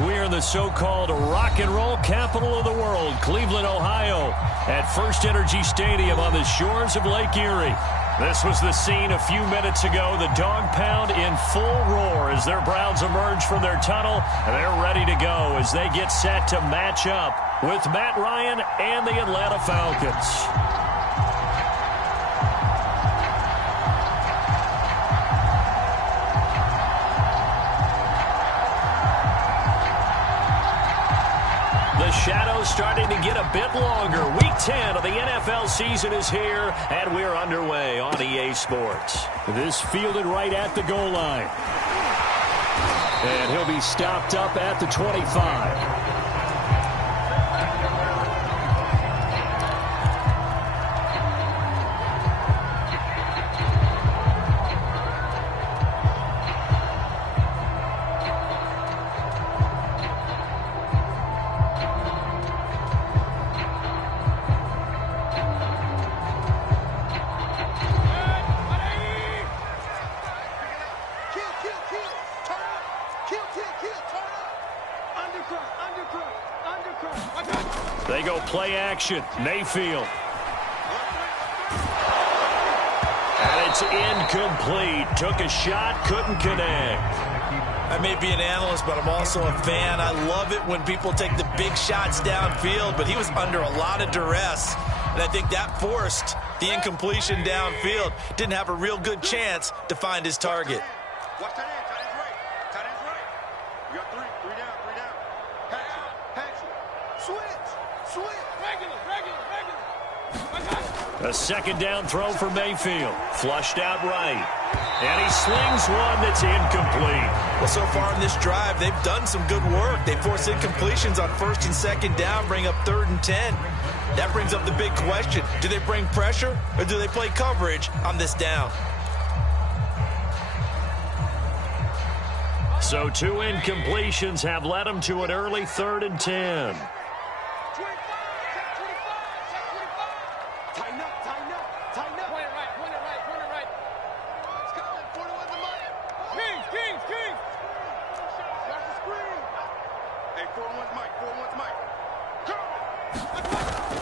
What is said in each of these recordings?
We're in the so-called rock and roll capital of the world, Cleveland, Ohio, at First Energy Stadium on the shores of Lake Erie. This was the scene a few minutes ago. The dog pound in full roar as their Browns emerge from their tunnel. And they're ready to go as they get set to match up with Matt Ryan and the Atlanta Falcons. The shadow's starting to get a bit longer. Week 10 of the NFL season is here, and we're underway on EA Sports. This fielded right at the goal line. And he'll be stopped up at the 25. They go play action. Mayfield. And it's incomplete. Took a shot, couldn't connect. I may be an analyst, but I'm also a fan. I love it when people take the big shots downfield, but he was under a lot of duress, and I think that forced the incompletion downfield. Didn't have a real good chance to find his target. Watch that end. Tight end's right. Tight end's right. We got three down. Patch it. Switch. Regular. A second down throw for Mayfield. Flushed out right. And he slings one that's incomplete. Well, so far in this drive, they've done some good work. They force incompletions on first and second down, bring up 3rd and 10. That brings up the big question. Do they bring pressure or do they play coverage on this down? So 2 incompletions have led them to an early 3rd and 10.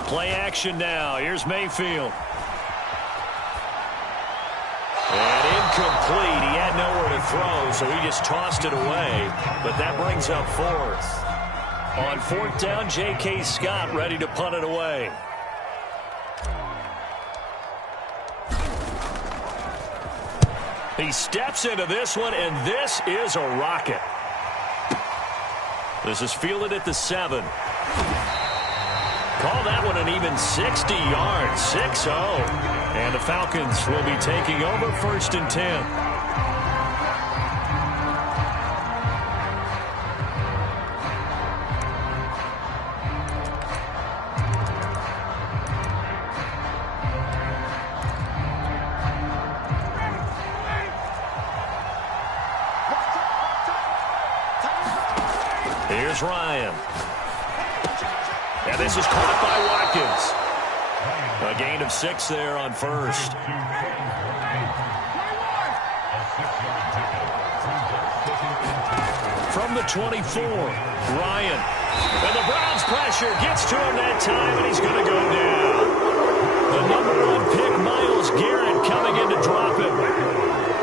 Play action now. Here's Mayfield. And incomplete. He had nowhere to throw, so he just tossed it away. But that brings up 4th. On 4th down, J.K. Scott ready to punt it away. He steps into this one, and this is a rocket. This is fielded at the 7. Call that one an even 60 yards, 6-0. And the Falcons will be taking over 1st and 10. Here's Ryan. And this is caught by Watkins. A gain of 6 there on 1st. From the 24, Ryan. And the Browns pressure gets to him that time, and he's going to go down. The #1 pick, Myles Garrett, coming in to drop him.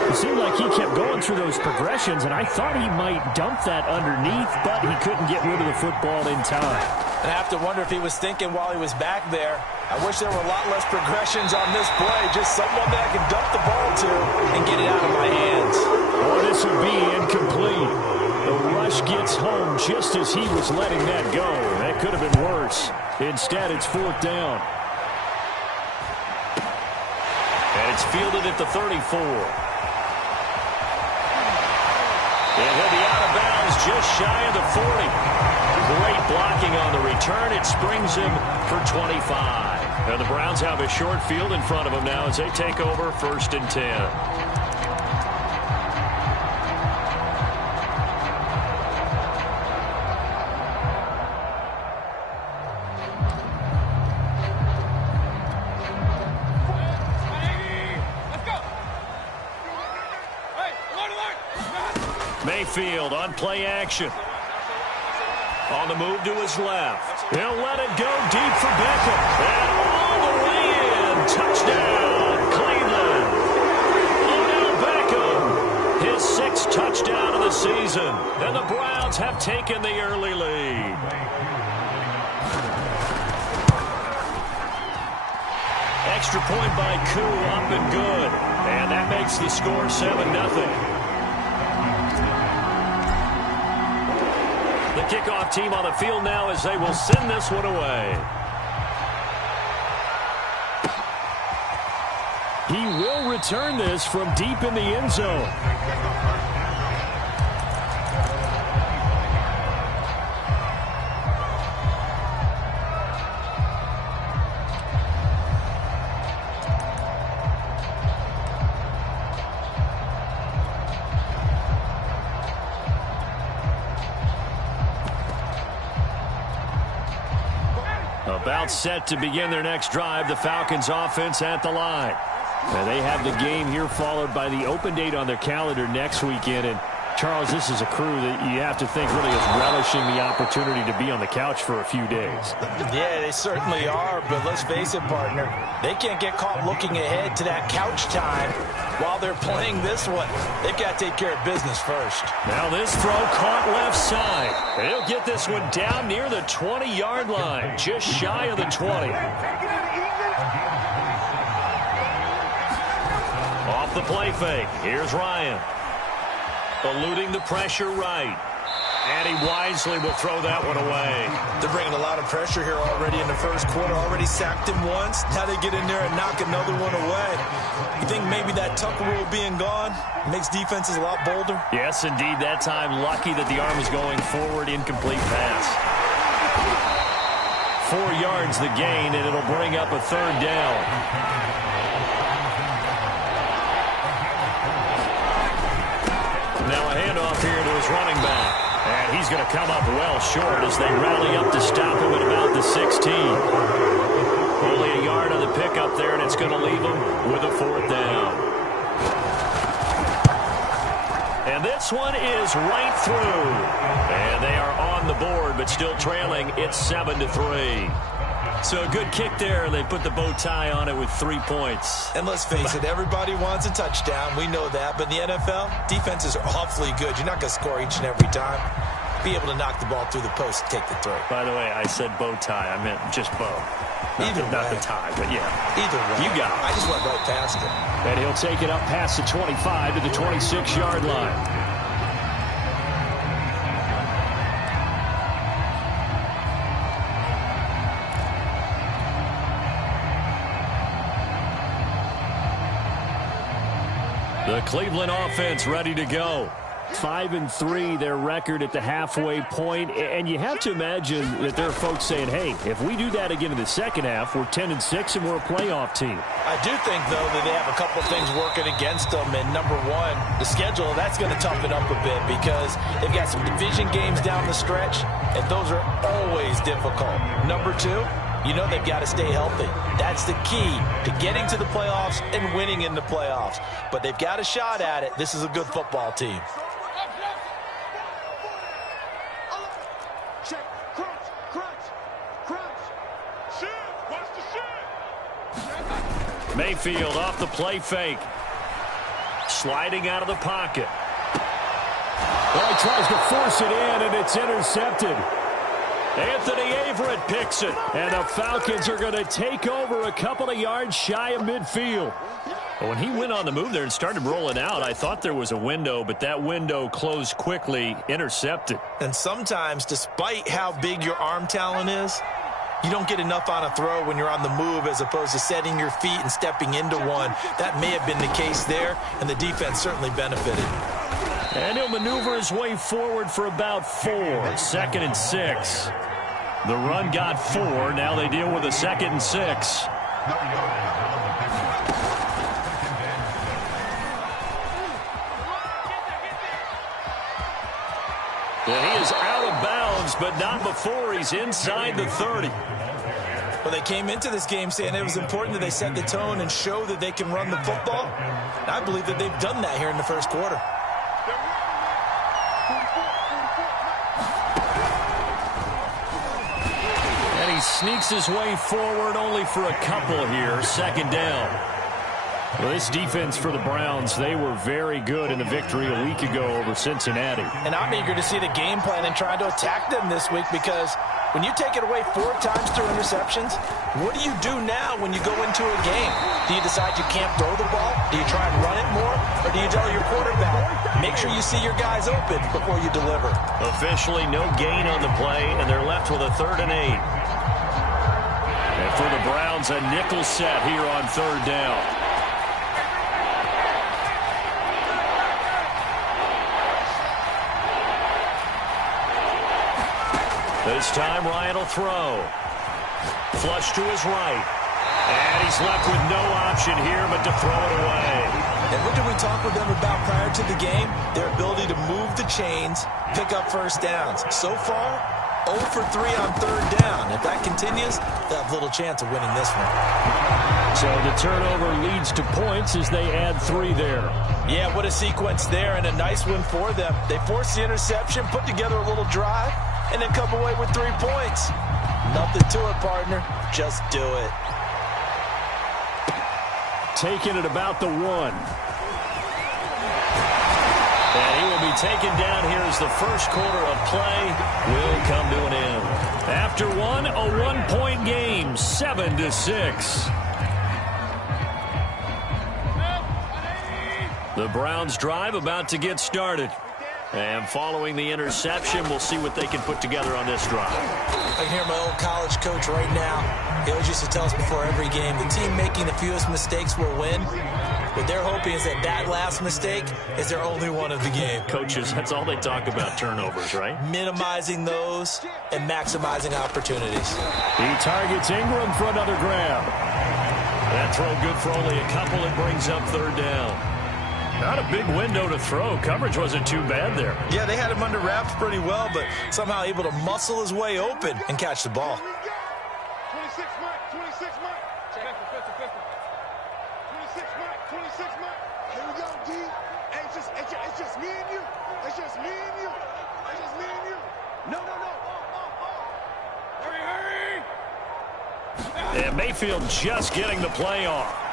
It seemed like he kept going through those progressions, and I thought he might dump that underneath, but he couldn't get rid of the football in time. And I have to wonder if he was thinking while he was back there, I wish there were a lot less progressions on this play, just someone that I can dump the ball to and get it out of my hands. Oh, this would be incomplete. The rush gets home just as he was letting that go. That could have been worse. Instead, it's 4th down. And it's fielded at the 34. And he'll be out of bounds just shy of the 40. Great blocking on the return. It springs him for 25. And the Browns have a short field in front of them now as they take over 1st and 10. Mayfield on play action. On the move to his left. He'll let it go deep for Beckham. And all the way in. Touchdown, Cleveland. Odell Beckham, his 6th touchdown of the season. And the Browns have taken the early lead. Extra point by Koo, up and good. And that makes the score 7-0. The kickoff team on the field now as they will send this one away. He will return this from deep in the end zone. About set to begin their next drive, the Falcons offense at the line. Now they have the game here followed by the open date on their calendar next weekend. And Charles, this is a crew that you have to think really is relishing the opportunity to be on the couch for a few days. Yeah, they certainly are, but let's face it, partner. They can't get caught looking ahead to that couch time while they're playing this one. They've got to take care of business first. Now this throw caught left side. And he'll get this one down near the 20-yard line, just shy of the 20. Off the play fake. Here's Ryan. Eluding the pressure right. And he wisely will throw that one away. They're bringing a lot of pressure here already in the first quarter. Already sacked him once. Now they get in there and knock another one away. You think maybe that tuck rule being gone makes defenses a lot bolder? Yes, indeed. That time, lucky that the arm was going forward. Incomplete pass. 4 yards the gain, and it'll bring up a 3rd down. Now a handoff here to his running back. And he's going to come up well short as they rally up to stop him at about the 16. Only a yard on the pickup there, and it's going to leave him with a 4th down. And this one is right through. And they are on the board, but still trailing. It's 7-3. So a good kick there, and they put the bow tie on it with 3 points. And let's face it, everybody wants a touchdown. We know that. But in the NFL, defenses are awfully good. You're not going to score each and every time. Be able to knock the ball through the post and take the throw. By the way, I said bow tie. I meant just bow. Not the tie, but yeah. Either way. You got it. I just went right past it. And he'll take it up past the 25 to the 26-yard line. The Cleveland offense ready to go. 5-3, their record at the halfway point. And you have to imagine that there are folks saying, hey, if we do that again in the second half, we're 10-6 and we're a playoff team. I do think, though, that they have a couple of things working against them. And number one, the schedule, that's going to toughen up a bit because they've got some division games down the stretch, and those are always difficult. Number two, you know they've got to stay healthy. That's the key to getting to the playoffs and winning in the playoffs. But they've got a shot at it. This is a good football team. Check. Crunch. Shit. Watch the shit. Mayfield off the play fake. Sliding out of the pocket. Well, he tries to force it in, and it's intercepted. Anthony Averett picks it. And the Falcons are going to take over a couple of yards shy of midfield. When he went on the move there and started rolling out, I thought there was a window, but that window closed quickly, intercepted. And sometimes, despite how big your arm talent is, you don't get enough on a throw when you're on the move as opposed to setting your feet and stepping into one. That may have been the case there, and the defense certainly benefited. And he'll maneuver his way forward for about 4. 2nd and 6. The run got 4. Now they deal with a 2nd and 6. And he is out of bounds, but not before he's inside the 30. Well, they came into this game saying it was important that they set the tone and show that they can run the football. And I believe that they've done that here in the first quarter. he sneaks his way forward only for a couple here. Second down. Well, this defense for the Browns, they were very good in the victory a week ago over Cincinnati. And I'm eager to see the game plan and trying to attack them this week, because when you take it away 4 times through interceptions, what do you do now when you go into a game? Do you decide you can't throw the ball? Do you try and run it more? Or do you tell your quarterback, make sure you see your guys open before you deliver? Officially no gain on the play, and they're left with a 3rd and 8. And for the Browns, a nickel set here on 3rd down. This time, Ryan will throw. Flush to his right. And he's left with no option here but to throw it away. And what did we talk with them about prior to the game? Their ability to move the chains, pick up first downs. So far, 0 for 3 on 3rd down. If that continues, they'll have little chance of winning this one. So the turnover leads to points as they add 3 there. Yeah, what a sequence there, and a nice one for them. They forced the interception, put together a little drive, and then come away with 3 points. Nothing to it, partner. Just do it. Taking it about the 1. And he will be taken down here as the first quarter of play will come to an end. After one, a 1-point game, 7-6. The Browns drive about to get started. And following the interception, we'll see what they can put together on this drive. I can hear my old college coach right now. He always used to tell us before every game, the team making the fewest mistakes will win. What they're hoping is that that last mistake is their only one of the game. Coaches, that's all they talk about, turnovers, right? Minimizing those and maximizing opportunities. He targets Ingram for another grab. That throw good for only a couple. It brings up 3rd down. Not a big window to throw. Coverage wasn't too bad there. Yeah, they had him under wraps pretty well, but somehow able to muscle his way open and catch the ball. 26 Mike, 26 Mike. Check it for 50-50. 26 Mike, 26 Mike. Here we go, D. Hey, it's just me and you. It's just me and you. It's just me and you. No. Hurry. And Mayfield just getting the play off.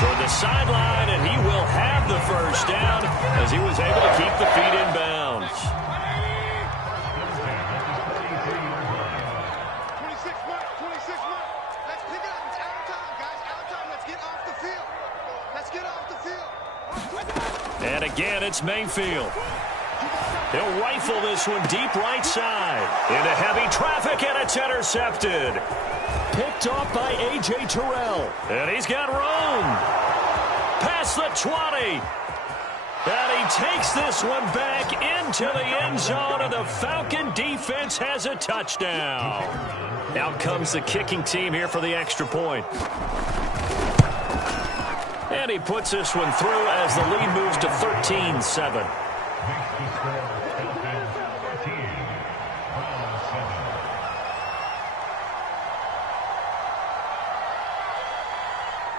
Toward the sideline, and he will have the first down as he was able to keep the feet in bounds. 26 Mike. Let's pick it up. It's out of time, guys. Out of time. Let's get off the field. Let's get off the field. And again, it's Mayfield. He'll rifle this one deep right side. Into heavy traffic, and it's intercepted. Picked off by A.J. Terrell. And he's got room. Past the 20. And he takes this one back into the end zone, and the Falcon defense has a touchdown. Out comes the kicking team here for the extra point. And he puts this one through as the lead moves to 13-7.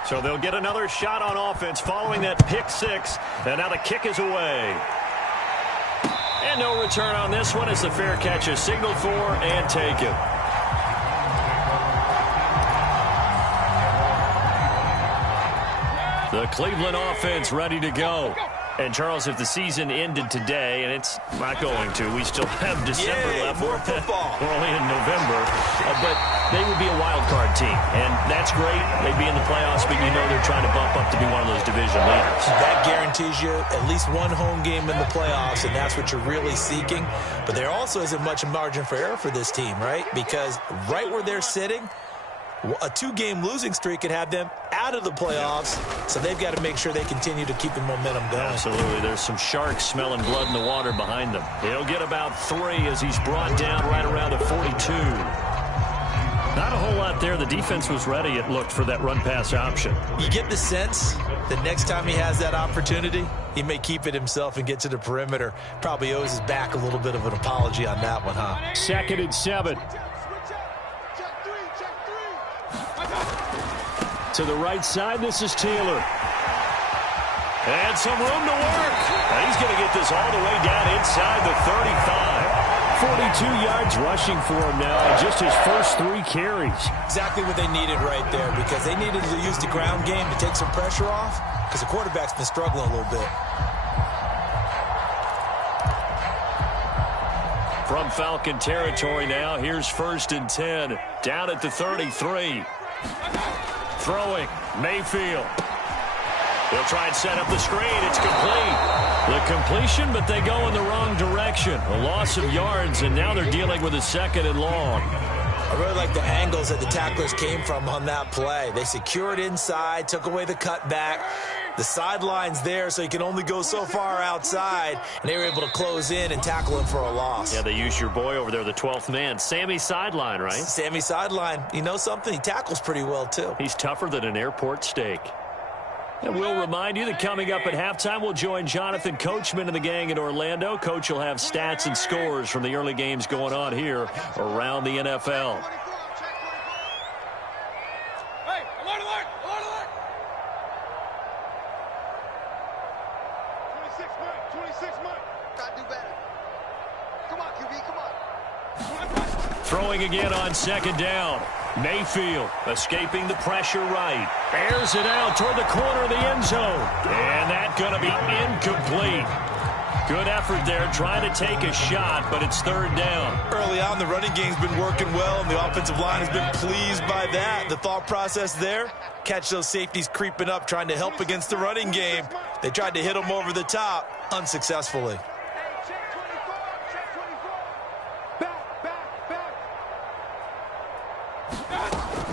So they'll get another shot on offense following that pick 6. And now the kick is away. And no return on this one as the fair catch is signaled for and taken. The Cleveland offense ready to go. And, Charles, if the season ended today, and it's not going to, we still have December left. More football. We're only in November. But they would be a wild card team. And that's great. They'd be in the playoffs, but you know they're trying to bump up to be one of those division leaders. That guarantees you at least one home game in the playoffs, and that's what you're really seeking. But there also isn't much margin for error for this team, right? Because right where they're sitting, a 2-game losing streak could have them out of the playoffs, so they've got to make sure they continue to keep the momentum going. Absolutely. There's some sharks smelling blood in the water behind them. He'll get about 3 as he's brought down right around the 42. Not a whole lot there. The defense was ready, it looked, for that run-pass option. You get the sense that next time he has that opportunity, he may keep it himself and get to the perimeter. Probably owes his back a little bit of an apology on that one, huh? 2nd and 7. To the right side, this is Taylor. And some room to work. And he's going to get this all the way down inside the 35. 42 yards rushing for him now on just his first 3 carries. Exactly what they needed right there, because they needed to use the ground game to take some pressure off, because the quarterback's been struggling a little bit. From Falcon territory now, here's 1st and 10. Down at the 33. Throwing, Mayfield. They'll try and set up the screen. It's complete. The completion, but they go in the wrong direction. A loss of yards, and now they're dealing with a 2nd and long. I really like the angles that the tacklers came from on that play. They secured inside, took away the cutback. The sideline's there, so you can only go so far outside, and they were able to close in and tackle him for a loss. Yeah, they used your boy over there, the 12th man. Sammy Sideline, right? Sammy Sideline. You know something? He tackles pretty well, too. He's tougher than an airport steak. And we'll remind you that coming up at halftime, we'll join Jonathan Coachman and the gang in Orlando. Coach will have stats and scores from the early games going on here around the NFL. Hey, alert, alert, alert, alert. 26 Mike, 26 Mike. Gotta do better. Come on, QB, come on. Throwing again on 2nd down. Mayfield escaping the pressure right. Airs it out toward the corner of the end zone. And that's going to be incomplete. Good effort there trying to take a shot, but it's 3rd down. Early on, the running game's been working well, and the offensive line has been pleased by that. The thought process there, catch those safeties creeping up, trying to help against the running game. They tried to hit them over the top, unsuccessfully.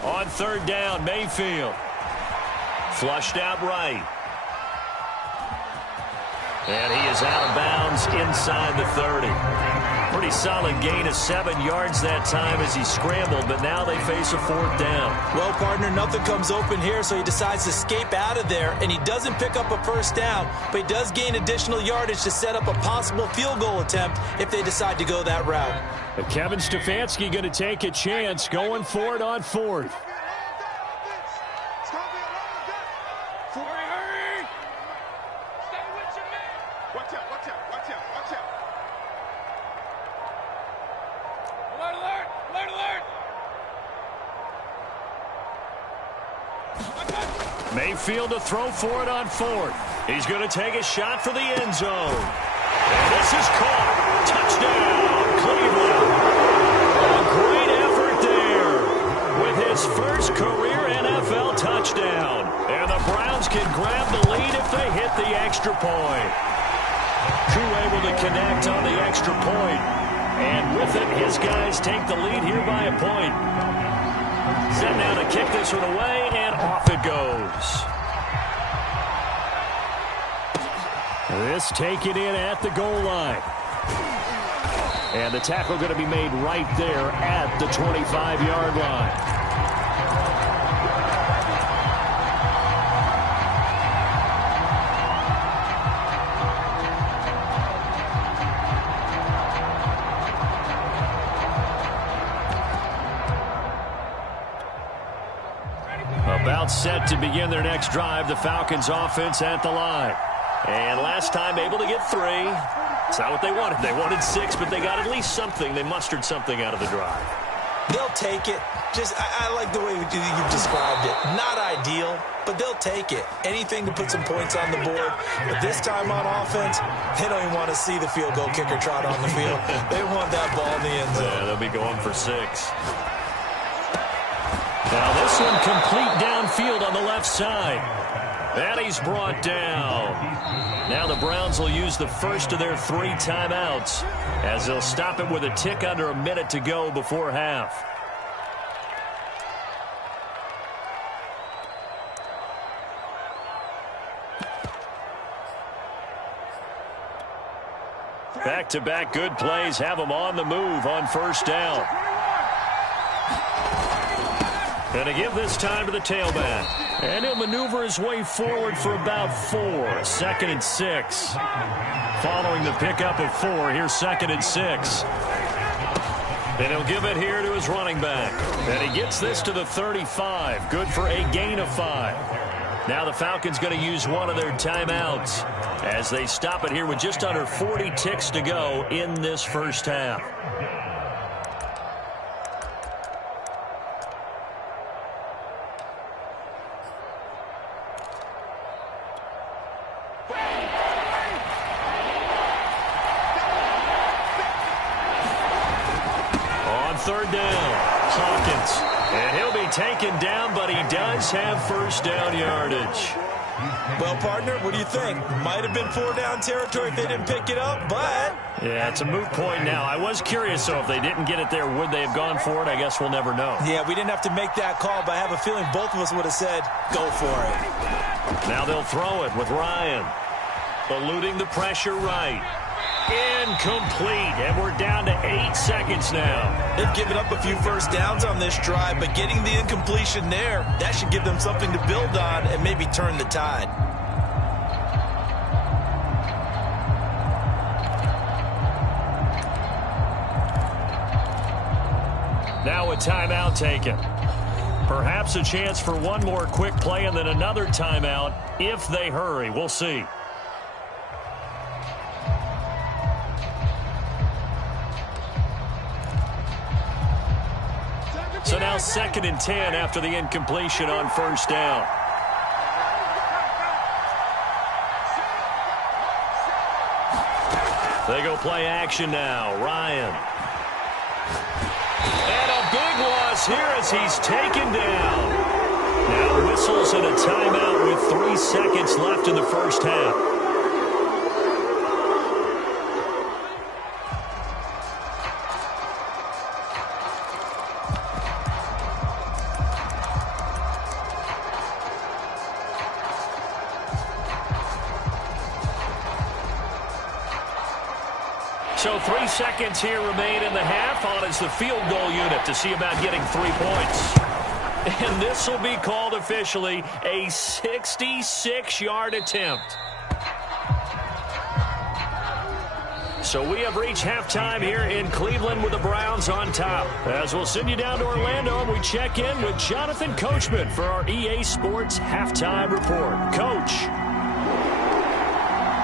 On 3rd down, Mayfield. Flushed out right. And he is out of bounds inside the 30. Pretty solid gain of 7 yards that time as he scrambled, but now they face a 4th down. Well, partner, nothing comes open here, so he decides to escape out of there, and he doesn't pick up a 1st down, but he does gain additional yardage to set up a possible field goal attempt if they decide to go that route. But Kevin Stefanski going to take a chance, going for it on 4th. Mayfield to throw for it on 4th. He's going to take a shot for the end zone. And this is caught. Touchdown, Cleveland. A great effort there with his first career NFL touchdown. And the Browns can grab the lead if they hit the extra point. Koo able to connect on the extra point. And with it, his guys take the lead here by a point. Set now to kick this one away, and off it goes. This taken in at the goal line. And the tackle going to be made right there at the 25-yard line. About set to begin their next drive, the Falcons offense at the line. And last time able to get 3. It's not what they wanted. They wanted 6, but they got at least something. They mustered something out of the drive. They'll take it. I like the way you've described it. Not ideal, but they'll take it. Anything to put some points on the board. But this time on offense, they don't even want to see the field goal kicker trot on the field. They want that ball in the end zone. Yeah, they'll be going for 6. Now this one complete downfield on the left side. And he's brought down. Now the Browns will use the first of their 3 timeouts as they'll stop it with a tick under a minute to go before half. Back-to-back good plays have them on the move on 1st down. And to give this time to the tailback. And he'll maneuver his way forward for about 4. 2nd and 6. Following the pickup of 4, here's 2nd and 6. And he'll give it here to his running back. And he gets this to the 35. Good for a gain of 5. Now the Falcons going to use one of their timeouts as they stop it here with just under 40 ticks to go in this first half. On third down, Hawkins. And he'll be taken down, but he does have first down yardage. Well, partner, what do you think? Might have been 4-down territory if they didn't pick it up, but... Yeah, it's a moot point now. I was curious, though, if they didn't get it there, would they have gone for it? I guess we'll never know. Yeah, we didn't have to make that call, but I have a feeling both of us would have said, go for it. Now they'll throw it with Ryan. Eluding the pressure right. Incomplete, and we're down to 8 seconds now. They've given up a few first downs on this drive, but getting the incompletion there, that should give them something to build on and maybe turn the tide. Now a timeout taken. Perhaps a chance for one more quick play and then another timeout if they hurry. We'll see. So now 2nd and 10 after the incompletion on first down. They go play action now. Ryan. And a big loss here as he's taken down. Now whistles and a timeout with 3 seconds left in the first half. So 3 seconds here remain in the half. On is the field goal unit to see about getting 3 points. And this will be called officially a 66-yard attempt. So we have reached halftime here in Cleveland with the Browns on top. As we'll send you down to Orlando and we check in with Jonathan Coachman for our EA Sports Halftime Report. Coach.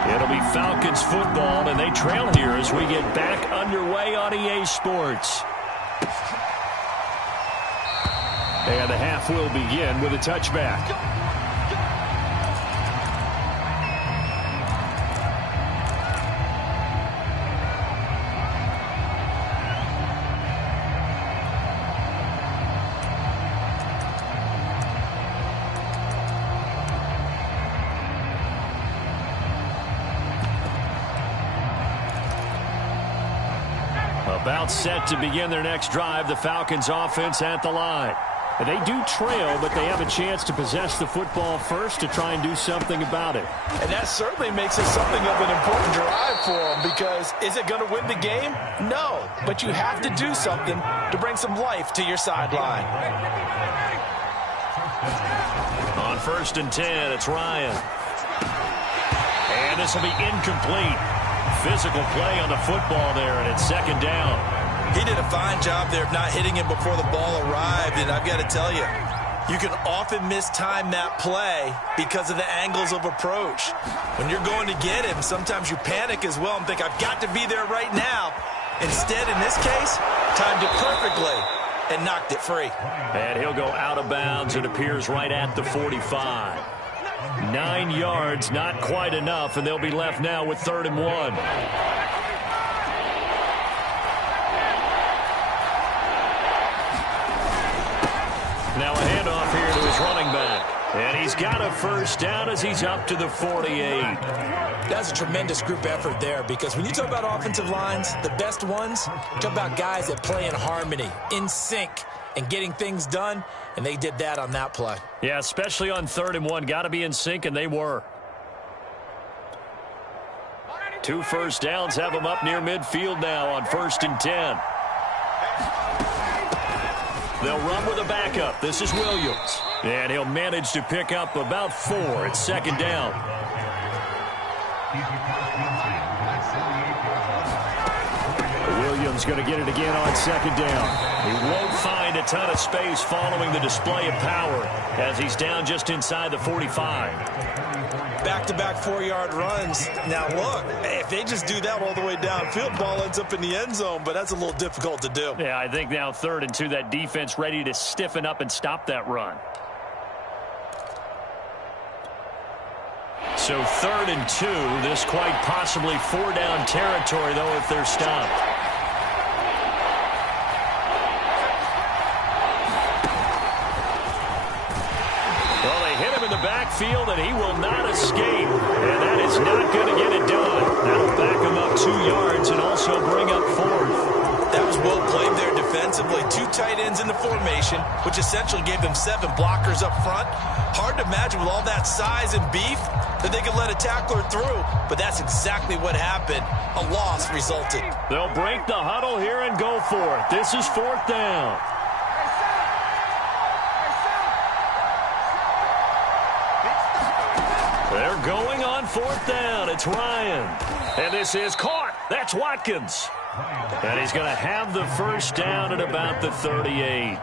It'll be Falcons football, and they trail here as we get back underway on EA Sports. And the half will begin with a touchback. About set to begin their next drive, the Falcons offense at the line. And they do trail, but they have a chance to possess the football first to try and do something about it. And that certainly makes it something of an important drive for them, because is it going to win the game? No, but you have to do something to bring some life to your sideline. On 1st and 10, it's Ryan. And this will be incomplete. Physical play on the football there, and it's 2nd down. He did a fine job there of not hitting him before the ball arrived, and I've got to tell you, you can often mistime that play because of the angles of approach. When you're going to get him, sometimes you panic as well and think, I've got to be there right now. Instead, in this case, timed it perfectly and knocked it free. And he'll go out of bounds. It appears right at the 45. 9 yards, not quite enough, and they'll be left now with 3rd and 1. Now a handoff here to his running back. And he's got a first down as he's up to the 48. That's a tremendous group effort there, because when you talk about offensive lines, the best ones, talk about guys that play in harmony, in sync, and getting things done, and they did that on that play. Yeah, especially on 3rd and 1. Got to be in sync, and they were. 2 first downs have them up near midfield now on 1st and 10. They'll run with a backup. This is Williams. And he'll manage to pick up about 4. It's 2nd down. Williams He's going to get it again on second down. He won't find a ton of space following the display of power as he's down just inside the 45. Back-to-back 4-yard runs. Now, look, if they just do that all the way downfield, ball ends up in the end zone, but that's a little difficult to do. Yeah, I think now 3rd and 2, that defense ready to stiffen up and stop that run. So 3rd and 2, this quite possibly 4-down territory, though, if they're stopped. Well, they hit him in the backfield, and he will not escape. And that is not going to get it done. That'll back him up 2 yards and also bring up 4th. That was well played there defensively. 2 tight ends in the formation, which essentially gave them 7 blockers up front. Hard to imagine with all that size and beef that they could let a tackler through, but that's exactly what happened. A loss resulted. They'll break the huddle here and go for it. This is 4th down. They're going on 4th down. It's Ryan. And this is caught. That's Watkins. And he's going to have the first down at about the 38.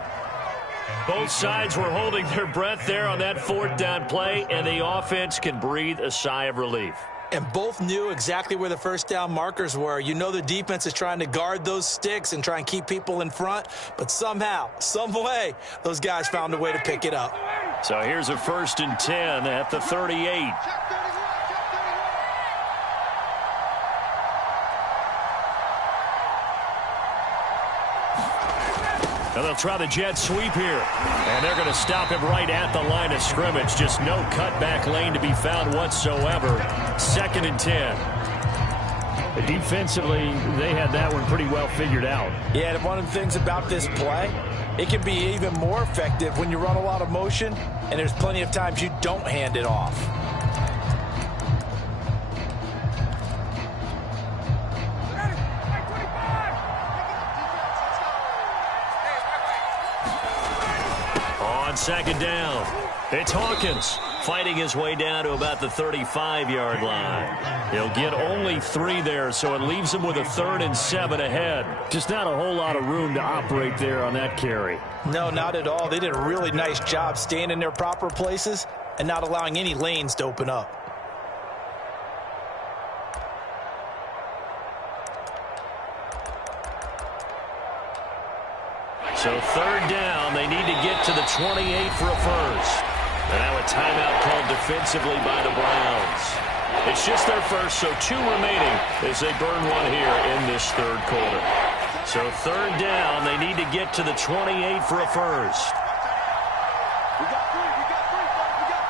Both sides were holding their breath there on that 4th down play, and the offense can breathe a sigh of relief. And both knew exactly where the first down markers were. You know the defense is trying to guard those sticks and try and keep people in front, but somehow, some way, those guys found a way to pick it up. So here's a 1st and 10 at the 38. And they'll try the jet sweep here. And they're going to stop him right at the line of scrimmage. Just no cutback lane to be found whatsoever. 2nd and 10. Defensively, they had that one pretty well figured out. Yeah, and one of the things about this play, it can be even more effective when you run a lot of motion, and there's plenty of times you don't hand it off. On 2nd down, it's Hawkins fighting his way down to about the 35-yard line. He'll get only 3 there, so it leaves him with a 3rd and 7 ahead. Just not a whole lot of room to operate there on that carry. No, not at all. They did a really nice job staying in their proper places and not allowing any lanes to open up. So 3rd down, they need to get to the 28 for a first. And now a timeout called defensively by the Browns. It's just their first, so 2 remaining as they burn one here in this 3rd quarter. So 3rd down, they need to get to the 28 for a first. We got 3. We got 3. We got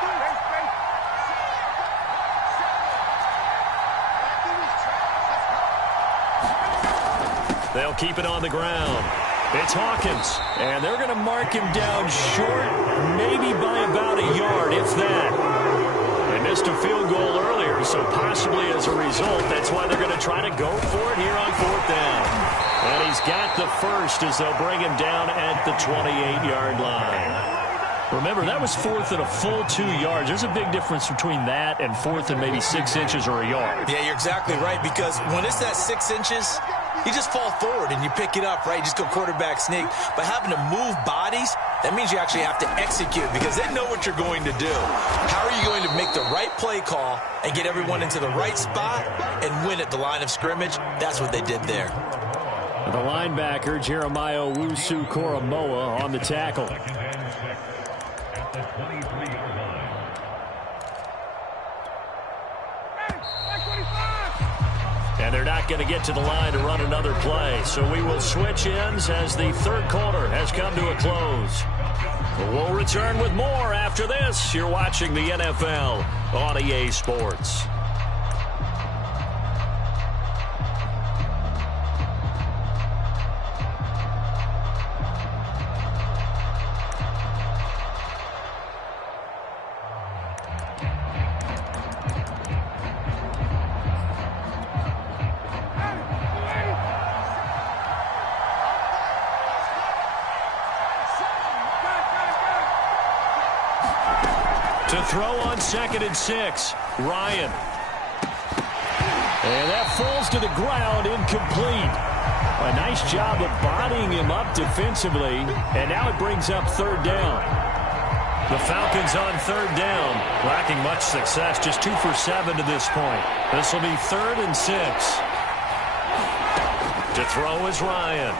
3. They'll keep it on the ground. It's Hawkins, and they're going to mark him down short, maybe by about a yard, if that. They missed a field goal earlier, so possibly as a result, that's why they're going to try to go for it here on 4th down. And he's got the first as they'll bring him down at the 28-yard line. Remember, that was 4th and a full 2 yards. There's a big difference between that and 4th and maybe 6 inches or a yard. Yeah, you're exactly right, because when it's that 6 inches, you just fall forward and you pick it up, right? You just go quarterback sneak. But having to move bodies, that means you actually have to execute because they know what you're going to do. How are you going to make the right play call and get everyone into the right spot and win at the line of scrimmage? That's what they did there. The linebacker, Jeremiah Owusu-Koramoah, on the tackle. And they're not going to get to the line to run another play. So we will switch ends as the 3rd quarter has come to a close. We'll return with more after this. You're watching the NFL on EA Sports. To throw on 2nd and 6, Ryan. And that falls to the ground, incomplete. A nice job of bodying him up defensively, and now it brings up third down. The Falcons on third down, lacking much success, just 2 for 7 to this point. This will be 3rd and 6. To throw is Ryan.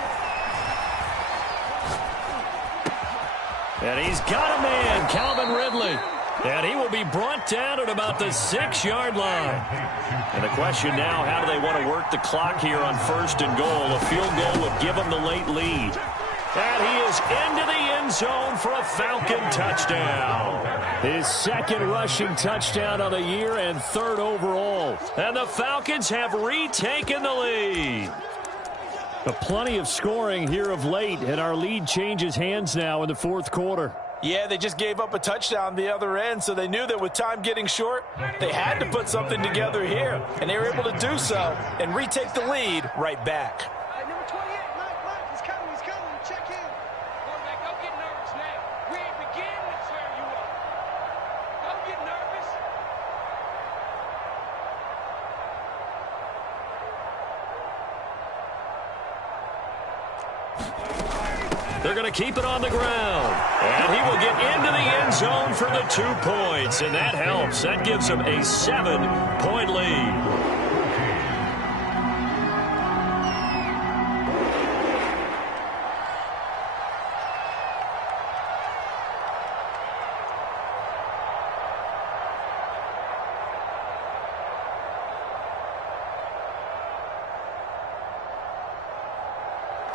And he's got a man, Calvin Ridley. And he will be brought down at about the 6-yard line. And the question now, how do they want to work the clock here on 1st and goal? A field goal would give them the late lead. And he is into the end zone for a Falcon touchdown. His 2nd rushing touchdown of the year and 3rd overall. And the Falcons have retaken the lead. Plenty of scoring here of late, and our lead changes hands now in the 4th quarter. Yeah, they just gave up a touchdown the other end, so they knew that with time getting short, they had to put something together here, and they were able to do so and retake the lead right back. Number 28, Mike, he's coming, check in. Quarterback, don't get nervous now. We ain't beginning to tear you up. Don't get nervous. They're going to keep it on the ground. And he will get into the end zone for the 2 points. And that helps. That gives him a 7-point lead.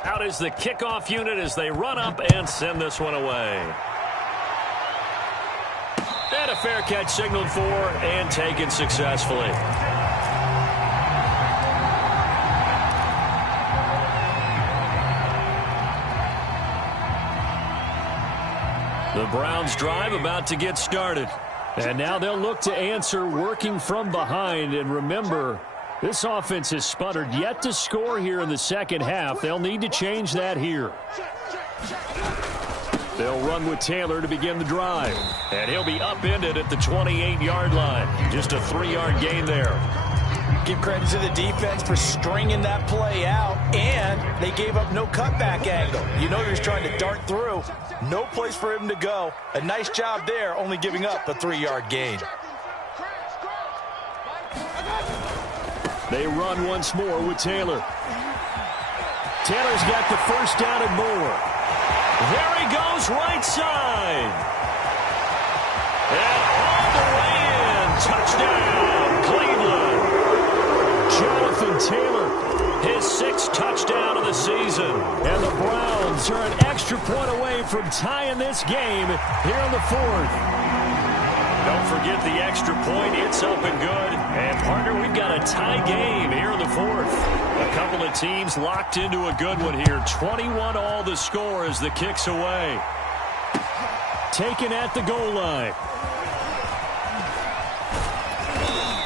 Out is the kickoff unit as they run up and send this one away. And a fair catch signaled for and taken successfully. The Browns drive about to get started. And now they'll look to answer working from behind. And remember, this offense has sputtered yet to score here in the second half. They'll need to change that here. They'll run with Taylor to begin the drive. And he'll be upended at the 28-yard line. Just a 3-yard gain there. Give credit to the defense for stringing that play out, and they gave up no cutback angle. You know he was trying to dart through. No place for him to go. A nice job there, only giving up a 3-yard gain. They run once more with Taylor. Taylor's got the first down and more. There he goes, right side. And all the way in. Touchdown, Cleveland. Jonathan Taylor, his 6th touchdown of the season. And the Browns are an extra point away from tying this game here in the 4th. Don't forget the extra point. It's up and good. And, partner, we've got a tie game here in the 4th. A couple of teams locked into a good one here. 21 all the score as the kick's away. Taken at the goal line.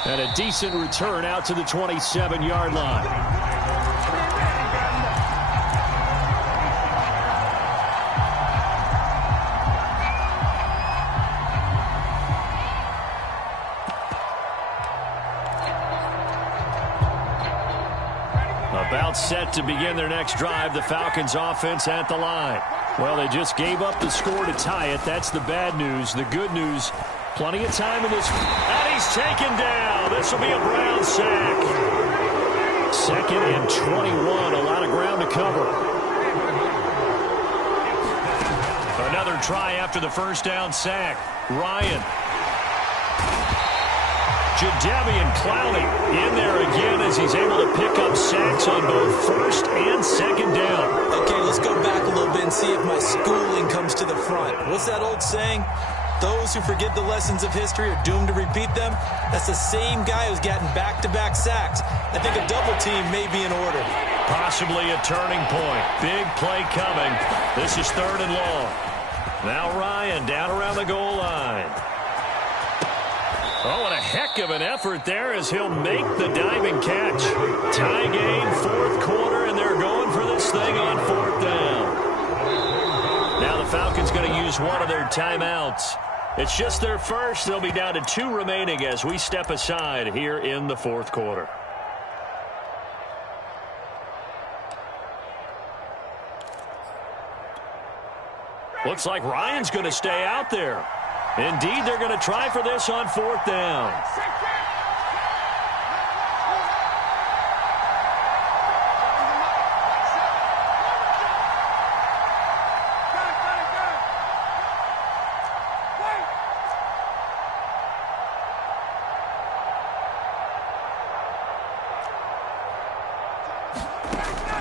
And a decent return out to the 27-yard line. About set to begin their next drive, the Falcons offense at the line. Well, they just gave up the score to tie it. That's the bad news. The good news, plenty of time in this. And he's taken down. This will be a Brown sack. 2nd and 21. A lot of ground to cover. Another try after the first down sack. Ryan. Jadeveon Clowney in there again as he's able to pick up sacks on both 1st and 2nd down. Okay, let's go back a little bit and see if my schooling comes to the front. What's that old saying? Those who forget the lessons of history are doomed to repeat them. That's the same guy who's gotten back-to-back sacks. I think a double team may be in order. Possibly a turning point. Big play coming. This is 3rd and long. Now Ryan down around the goal line. Oh, and a heck of an effort there as he'll make the diving catch. Tie game, 4th quarter, and they're going for this thing on 4th down. Now the Falcons going to use one of their timeouts. It's just their first. They'll be down to 2 remaining as we step aside here in the 4th quarter. Looks like Ryan's going to stay out there. Indeed, they're going to try for this on 4th down.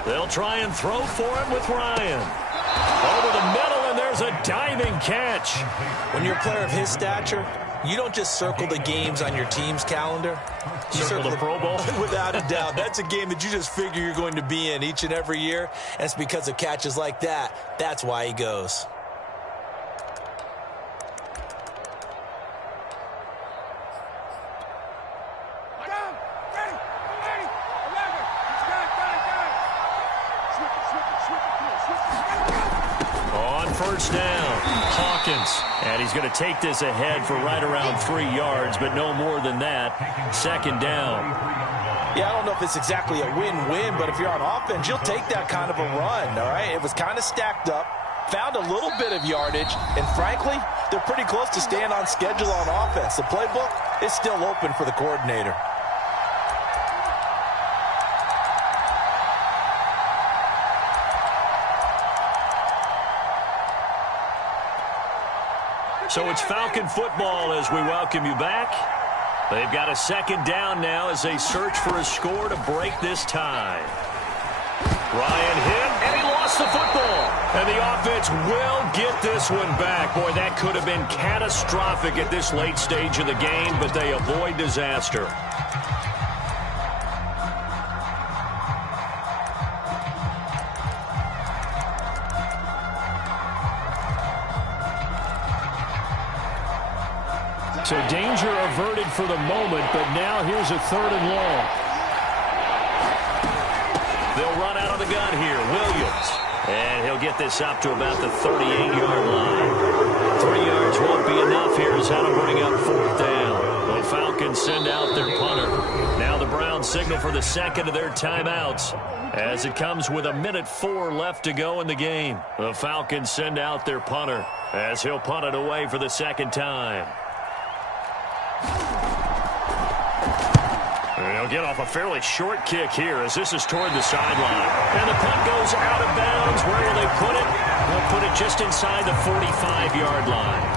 They'll try and throw for him with Ryan. Over the middle, and there's a diving catch. When you're a player of his stature, you don't just circle the games on your team's calendar. You circle the Pro Bowl? Without a doubt. That's a game that you just figure you're going to be in each and every year. And it's because of catches like that. That's why he goes. On 1st down, Hawkins. And he's going to take this ahead for right around 3 yards, but no more than that. 2nd down. Yeah, I don't know if it's exactly a win-win, but if you're on offense, you'll take that kind of a run, all right? It was kind of stacked up, found a little bit of yardage, and frankly, they're pretty close to staying on schedule on offense. The playbook is still open for the coordinator. So it's Falcon football as we welcome you back. They've got a 2nd down now as they search for a score to break this tie. Ryan hit, and he lost the football. And the offense will get this one back. Boy, that could have been catastrophic at this late stage of the game, but they avoid disaster. So danger averted for the moment, but now here's a 3rd and long. They'll run out of the gun here. Williams. And he'll get this up to about the 38-yard line. 3 yards won't be enough here as that'll bring up 4th down. The Falcons send out their punter. Now the Browns signal for the 2nd of their timeouts as it comes with 1:04 left to go in the game. The Falcons send out their punter as he'll punt it away for the 2nd time. And he'll get off a fairly short kick here as this is toward the sideline. And the punt goes out of bounds. Where will they put it? They'll put it just inside the 45-yard line.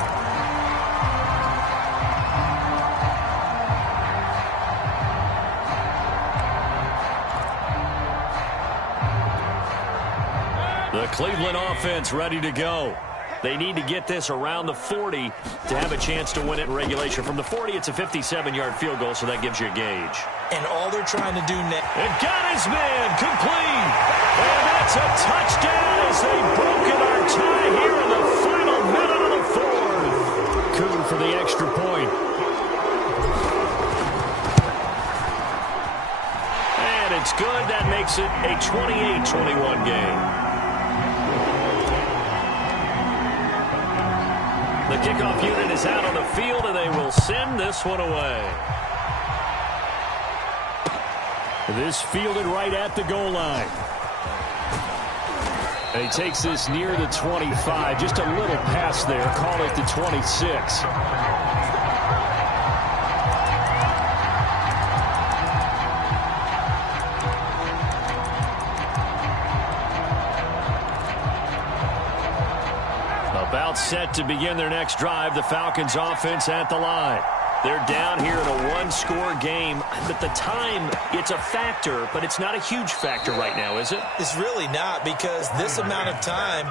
The Cleveland offense ready to go. They need to get this around the 40 to have a chance to win it in regulation. From the 40, it's a 57-yard field goal, so that gives you a gauge. And all they're trying to do now. And got his man complete. And that's a touchdown as they've broken our tie here in the final minute of the 4th. Coup for the extra point. And it's good. That makes it a 28-21 game. The kickoff unit is out on the field, and they will send this one away. This fielded right at the goal line. And he takes this near the 25. Just a little pass there. Call it the 26. About set to begin their next drive. The Falcons offense at the line. They're down here in a one-score game. But the time, it's a factor, but it's not a huge factor right now, is it? It's really not, because this amount of time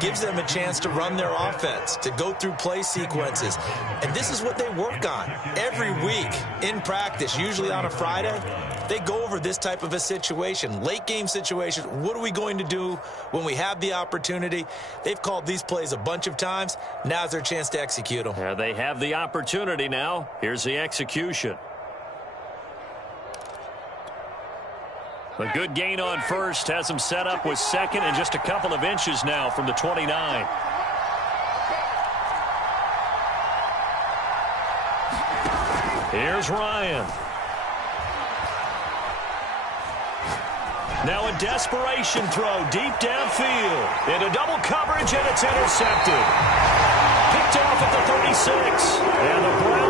gives them a chance to run their offense, to go through play sequences. And this is what they work on every week in practice, usually on a Friday. They go over this type of a situation, late game situation. What are we going to do when we have the opportunity? They've called these plays a bunch of times. Now's their chance to execute them. Yeah, they have the opportunity now. Here's the execution. A good gain on first has them set up with second and just a couple of inches now from the 29. Here's Ryan. Now a desperation throw deep downfield. Into double coverage, and it's intercepted. Picked off at the 36. And the Browns